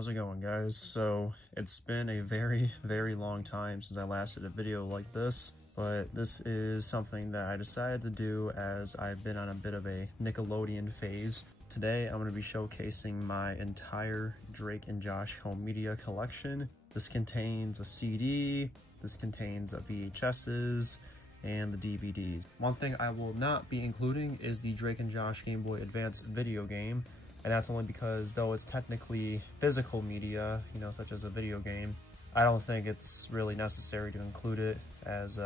How's it going, guys? So it's been a very long time since I last did a video like this, but this is something that I decided to do as I've been on a bit of a Nickelodeon phase. Today I'm going to be showcasing my entire Drake and Josh home media collection. This contains a CD, this contains VHSs, and the DVDs. One thing I will not be including is the Drake and Josh Game Boy Advance video game. And that's only because, though it's technically physical media, you know, such as a video game, I don't think it's really necessary to include it, as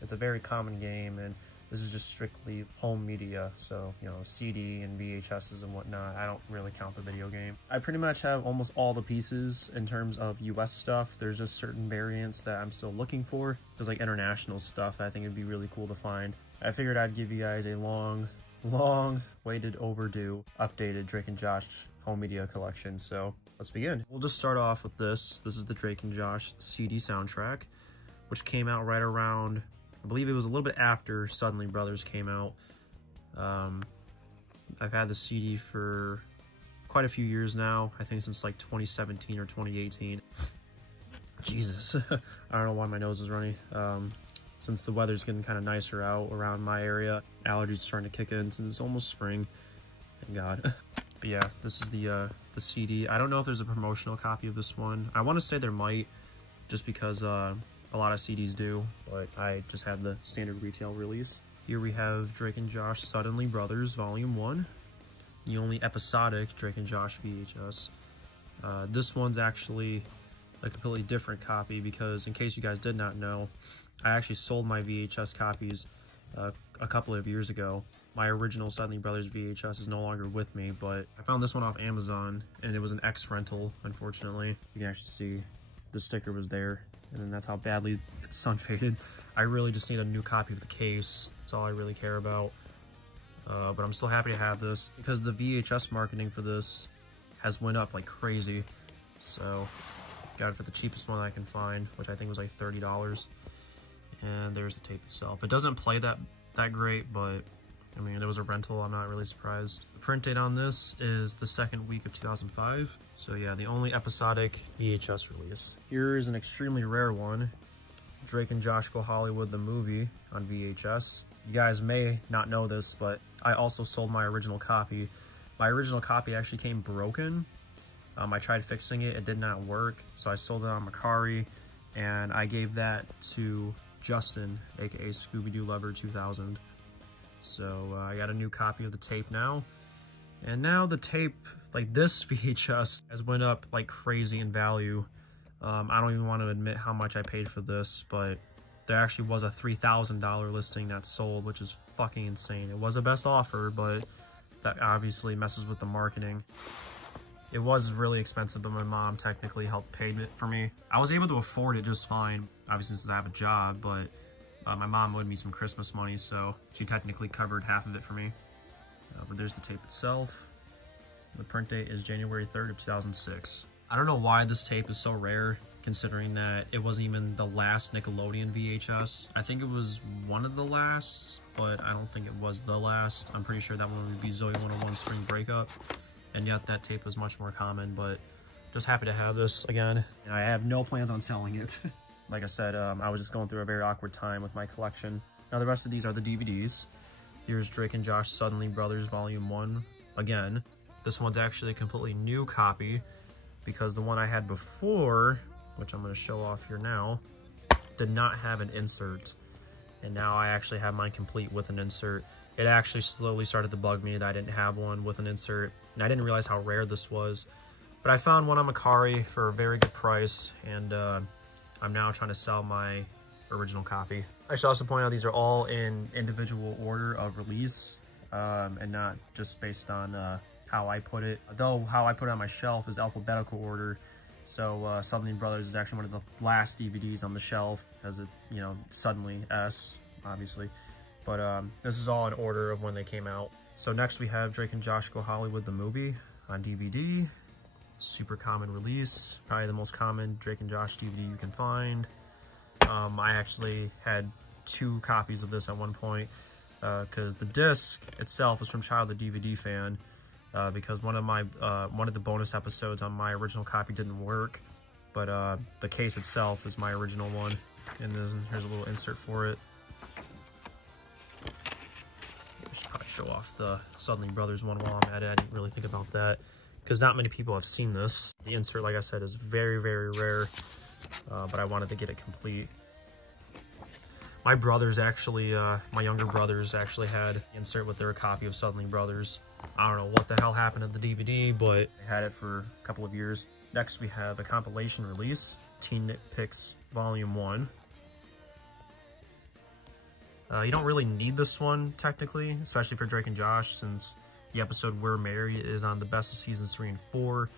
it's a very common game and this is just strictly home media. So, you know, CD and VHSs and whatnot, I don't really count the video game. I pretty much have almost all the pieces in terms of US stuff. There's just certain variants that I'm still looking for. There's like international stuff that I think would be really cool to find. I figured I'd give you guys a long waited overdue updated Drake and Josh home media collection. So let's begin. We'll just start off with this. This is the Drake and Josh CD soundtrack, which came out right around, I believe it was a little bit after Suddenly Brothers came out. I've had the CD for quite a few years now. I think since like 2017 or 2018. Jesus, I don't know why my nose is runny. Since the weather's getting kind of nicer out around my area, allergies starting to kick in since it's almost spring. Thank God. But yeah, this is the CD. I don't know if there's a promotional copy of this one. I want to say there might, just because a lot of CDs do, but I just had the standard retail release. Here we have Drake and Josh Suddenly Brothers Volume 1, the only episodic Drake and Josh VHS. This one's actually a completely different copy because, in case you guys did not know, I actually sold my VHS copies a couple of years ago. My original Suddenly Brothers VHS is no longer with me, but I found this one off Amazon, and it was an X rental, unfortunately. You can actually see the sticker was there, and then that's how badly it's sun-faded. I really just need a new copy of the case. That's all I really care about. But I'm still happy to have this, because the VHS marketing for this has went up like crazy. So, got it for the cheapest one I can find, which I think was like $30. And there's the tape itself. It doesn't play that great, but I mean, it was a rental. I'm not really surprised. The print date on this is the second week of 2005. So yeah, the only episodic VHS release. Here is an extremely rare one. Drake and Josh Go Hollywood, the movie, on VHS. You guys may not know this, but I also sold my original copy. My original copy actually came broken. I tried fixing it. It did not work. So I sold it on Macari, and I gave that to Justin, aka Scooby-Doo Lover 2000. So I got a new copy of the tape now, and now the tape, like this VHS, has went up like crazy in value. I don't even want to admit how much I paid for this, but there actually was a $3,000 listing that sold, which is fucking insane. It was a best offer, but that obviously messes with the marketing. It was really expensive, but my mom technically helped pay it for me. I was able to afford it just fine, obviously since I have a job, but my mom owed me some Christmas money, so she technically covered half of it for me. But there's the tape itself. The print date is January 3rd of 2006. I don't know why this tape is so rare, considering that it wasn't even the last Nickelodeon VHS. I think it was one of the last, but I don't think it was the last. I'm pretty sure that one would be Zoe 101 Spring Breakup. And yet that tape is much more common, but just happy to have this again. And I have no plans on selling it. Like I said, I was just going through a very awkward time with my collection. Now the rest of these are the DVDs. Here's Drake and Josh Suddenly Brothers Volume 1 again. This one's actually a completely new copy, because the one I had before, which I'm going to show off here now, did not have an insert. And now I actually have mine complete with an insert. It actually slowly started to bug me that I didn't have one with an insert, and I didn't realize how rare this was. But I found one on Macari for a very good price, and I'm now trying to sell my original copy. I should also point out these are all in individual order of release, and not just based on how I put it. Though how I put it on my shelf is alphabetical order, so Suddenly Brothers is actually one of the last DVDs on the shelf, because it, you know, Suddenly S, obviously. But this is all in order of when they came out. So next we have Drake and Josh Go Hollywood, the movie, on DVD. Super common release, probably the most common Drake and Josh DVD you can find. I actually had 2 copies of this at one point, because the disc itself was from Child the DVD Fan, because one of the bonus episodes on my original copy didn't work, but the case itself is my original one, and here's a little insert for it. I should probably show off the Suddenly Brothers one while I'm at it. I didn't really think about that because not many people have seen this. The insert, like I said, is very, very rare, but I wanted to get it complete. My brothers actually, my younger brothers actually had the insert with their copy of Suddenly Brothers. I don't know what the hell happened to the DVD, but I had it for a couple of years. Next, we have a compilation release, Teen Nitpicks Volume 1. You don't really need this one, technically, especially for Drake and Josh, since the episode We're Married is on the best of seasons 3 and 4,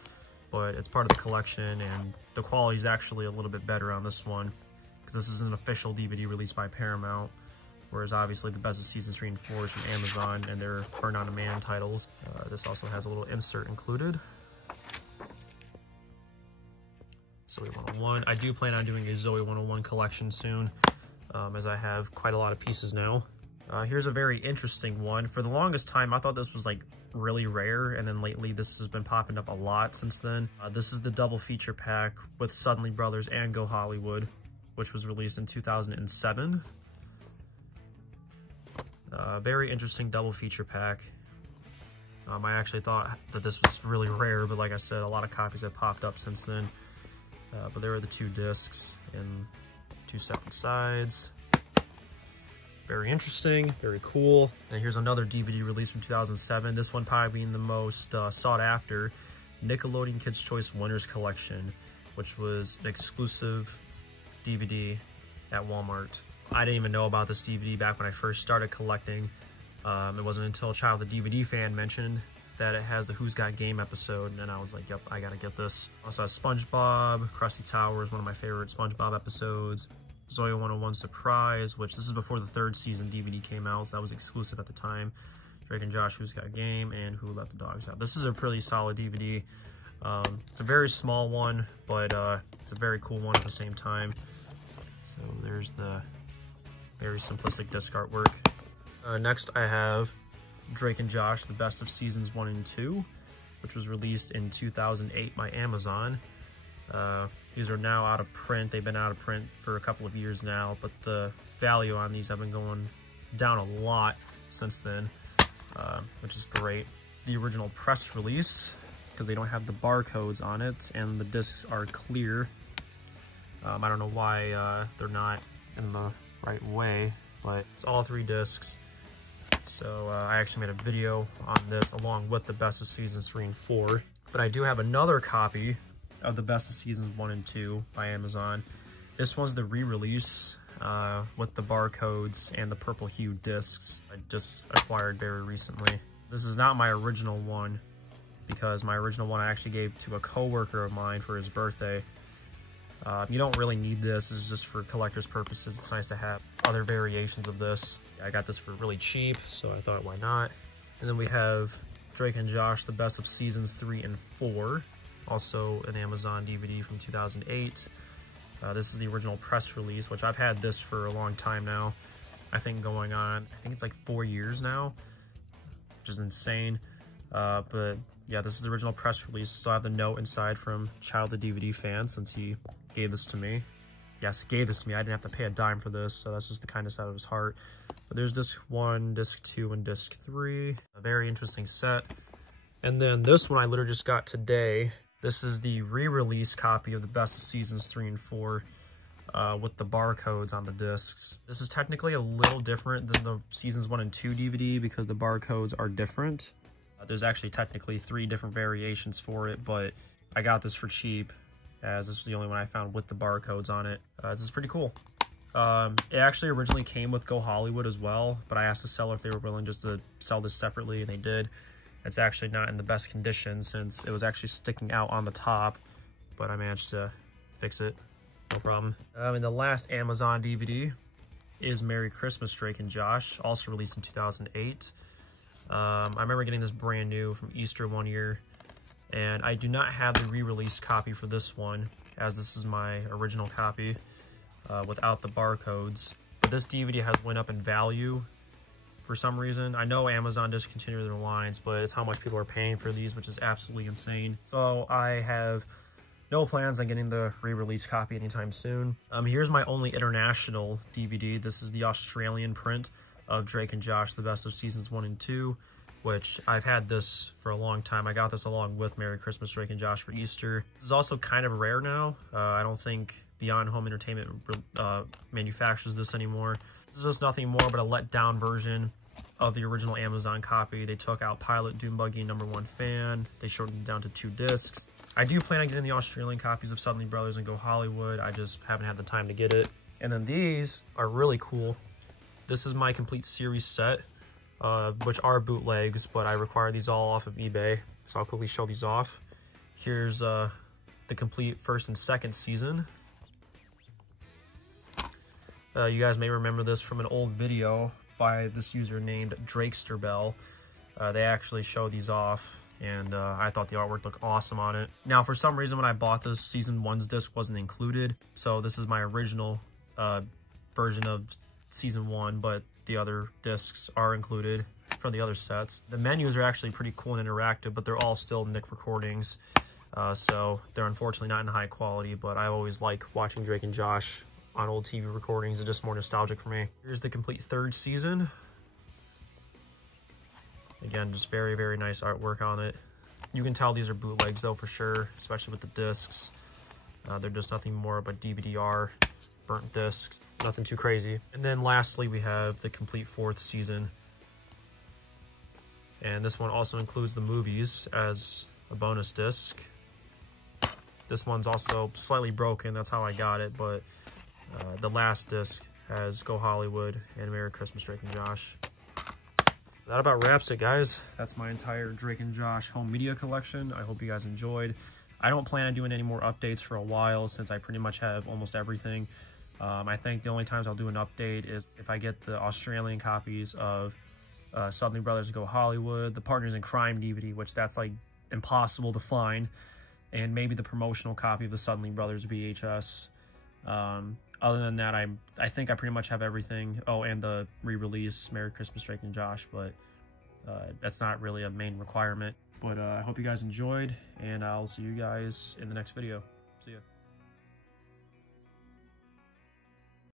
but it's part of the collection, and the quality is actually a little bit better on this one, because this is an official DVD released by Paramount, whereas obviously the best of seasons 3 and 4 is from Amazon, and they're Burn on Demand titles. This also has a little insert included. Zoe 101. I do plan on doing a Zoe 101 collection soon, as I have quite a lot of pieces now. Here's a very interesting one. For the longest time, I thought this was like really rare, and then lately this has been popping up a lot since then. This is the double feature pack with Suddenly Brothers and Go Hollywood, which was released in 2007. Very interesting double feature pack. I actually thought that this was really rare, but like I said, a lot of copies have popped up since then. But there are the 2 discs in 2 separate sides. Very interesting, very cool. And here's another DVD release from 2007. This one probably being the most sought after, Nickelodeon Kids' Choice Winners Collection, which was an exclusive DVD at Walmart. I didn't even know about this DVD back when I first started collecting. It wasn't until Child the DVD fan mentioned that it has the Who's Got Game episode, and then I was like, yep, I gotta get this. Also has SpongeBob, Krusty Tower is one of my favorite SpongeBob episodes, Zoe 101 Surprise, which this is before the 3rd season DVD came out, so that was exclusive at the time, Drake and Josh, Who's Got Game, and Who Let the Dogs Out. This is a pretty solid DVD. It's a very small one, but it's a very cool one at the same time. So there's the very simplistic disc artwork. Next I have Drake and Josh, The Best of Seasons 1 and 2, which was released in 2008 by Amazon. These are now out of print. They've been out of print for a couple of years now, but the value on these have been going down a lot since then, which is great. It's the original press release because they don't have the barcodes on it, and the discs are clear. I don't know why they're not in the right way, but it's all 3 discs. So I actually made a video on this along with the best of seasons 3 and 4. But I do have another copy of the best of seasons 1 and 2 by Amazon. This one's the re-release with the barcodes and the purple hue discs I just acquired very recently. This is not my original one because my original one I actually gave to a coworker of mine for his birthday. You don't really need this. This is just for collector's purposes. It's nice to have other variations of this. I got this for really cheap, so I thought, why not? And then we have Drake and Josh, The Best of Seasons 3 and 4, also an Amazon DVD from 2008. This is the original press release, which I've had this for a long time now. I think going on, I think it's like 4 years now, which is insane. But yeah, this is the original press release. Still have the note inside from Child the DVD fan, since he gave this to me. Yes, gave this to me. I didn't have to pay a dime for this, so that's just the kindness out of his heart. But there's disc 1, disc 2, and disc 3. A very interesting set. And then this one I literally just got today. This is the re-release copy of the best of seasons 3 and 4 with the barcodes on the discs. This is technically a little different than the seasons 1 and 2 DVD because the barcodes are different. There's actually technically 3 different variations for it, but I got this for cheap as this was the only one I found with the barcodes on it. This is pretty cool. It actually originally came with Go Hollywood as well, but I asked the seller if they were willing just to sell this separately, and they did. It's actually not in the best condition since it was actually sticking out on the top, but I managed to fix it, no problem. And the last Amazon DVD is Merry Christmas, Drake and Josh, also released in 2008. I remember getting this brand new from Easter one year, and I do not have the re-release copy for this one, as this is my original copy without the barcodes. But this DVD has went up in value for some reason. I know Amazon discontinued their lines, but it's how much people are paying for these, which is absolutely insane. So I have no plans on getting the re-release copy anytime soon. Here's my only international DVD. This is the Australian print of Drake and Josh, the best of seasons 1 and 2, which I've had this for a long time. I got this along with Merry Christmas, Drake and Josh for Easter. This is also kind of rare now. I don't think Beyond Home Entertainment manufactures this anymore. This is just nothing more but a let-down version of the original Amazon copy. They took out Pilot, Dune Buggy, Number 1 Fan. They shortened it down to 2 discs. I do plan on getting the Australian copies of Suddenly Brothers and Go Hollywood. I just haven't had the time to get it. And then these are really cool. This is my complete series set, which are bootlegs, but I require these all off of eBay. So I'll quickly show these off. Here's the complete first and second season. You guys may remember this from an old video by this user named Drakesterbell. They actually show these off, and I thought the artwork looked awesome on it. Now, for some reason, when I bought this, Season 1's disc wasn't included, so this is my original version of Season 1, but the other discs are included from the other sets. The menus are actually pretty cool and interactive, but they're all still Nick recordings, so they're unfortunately not in high quality, but I always like watching Drake and Josh on old TV recordings. It's just more nostalgic for me. Here's the complete third season. Again, just very, very nice artwork on it. You can tell these are bootlegs though for sure, especially with the discs. They're just nothing more but DVD-R burnt discs. Nothing too crazy. And then lastly, we have the complete 4th season. And this one also includes the movies as a bonus disc. This one's also slightly broken. That's how I got it, but the last disc has Go Hollywood and Merry Christmas, Drake and Josh. That about wraps it, guys. That's my entire Drake and Josh home media collection. I hope you guys enjoyed. I don't plan on doing any more updates for a while since I pretty much have almost everything. I think the only times I'll do an update is if I get the Australian copies of Suddenly Brothers Go Hollywood, the Partners in Crime DVD, which that's like impossible to find, and maybe the promotional copy of the Suddenly Brothers VHS. Other than that, I think I pretty much have everything. Oh, and the re-release Merry Christmas, Drake and Josh, but that's not really a main requirement. But I hope you guys enjoyed, and I'll see you guys in the next video. See ya.